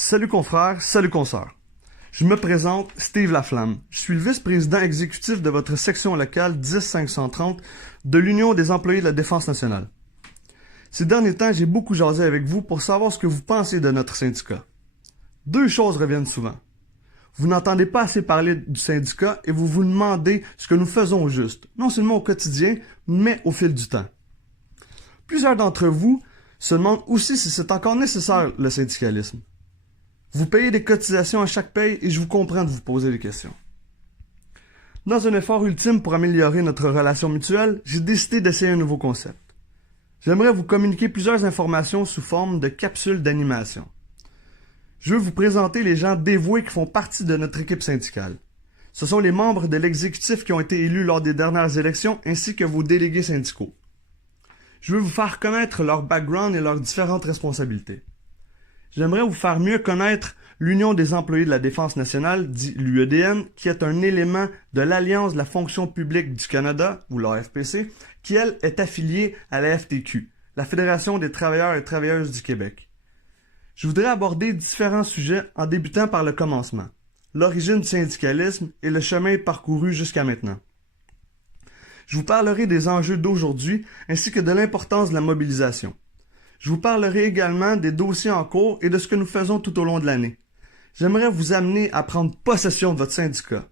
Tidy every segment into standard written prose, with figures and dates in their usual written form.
Salut confrères, salut consoeurs. Je me présente, Steve Laflamme. Je suis le vice-président exécutif de votre section locale 10530 de l'Union des employés de la Défense nationale. Ces derniers temps, j'ai beaucoup jasé avec vous pour savoir ce que vous pensez de notre syndicat. Deux choses reviennent souvent. Vous n'entendez pas assez parler du syndicat et vous vous demandez ce que nous faisons au juste, non seulement au quotidien, mais au fil du temps. Plusieurs d'entre vous se demandent aussi si c'est encore nécessaire le syndicalisme. Vous payez des cotisations à chaque paye et je vous comprends de vous poser des questions. Dans un effort ultime pour améliorer notre relation mutuelle, j'ai décidé d'essayer un nouveau concept. J'aimerais vous communiquer plusieurs informations sous forme de capsules d'animation. Je veux vous présenter les gens dévoués qui font partie de notre équipe syndicale. Ce sont les membres de l'exécutif qui ont été élus lors des dernières élections ainsi que vos délégués syndicaux. Je veux vous faire connaître leur background et leurs différentes responsabilités. J'aimerais vous faire mieux connaître l'Union des employés de la Défense nationale, dit l'UEDN, qui est un élément de l'Alliance de la fonction publique du Canada, ou l'AFPC, qui, elle, est affiliée à la FTQ, la Fédération des travailleurs et travailleuses du Québec. Je voudrais aborder différents sujets en débutant par le commencement, l'origine du syndicalisme et le chemin parcouru jusqu'à maintenant. Je vous parlerai des enjeux d'aujourd'hui ainsi que de l'importance de la mobilisation. Je vous parlerai également des dossiers en cours et de ce que nous faisons tout au long de l'année. J'aimerais vous amener à prendre possession de votre syndicat.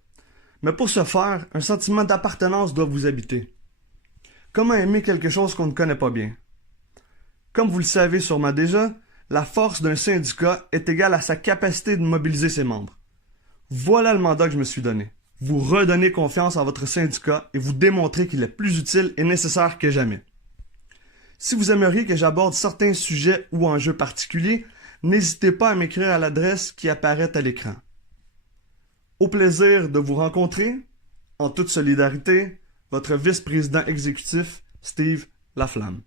Mais pour ce faire, un sentiment d'appartenance doit vous habiter. Comment aimer quelque chose qu'on ne connaît pas bien? Comme vous le savez sûrement déjà, la force d'un syndicat est égale à sa capacité de mobiliser ses membres. Voilà le mandat que je me suis donné. Vous redonner confiance en votre syndicat et vous démontrer qu'il est plus utile et nécessaire que jamais. Si vous aimeriez que j'aborde certains sujets ou enjeux particuliers, n'hésitez pas à m'écrire à l'adresse qui apparaît à l'écran. Au plaisir de vous rencontrer, en toute solidarité, votre vice-président exécutif, Steve Laflamme.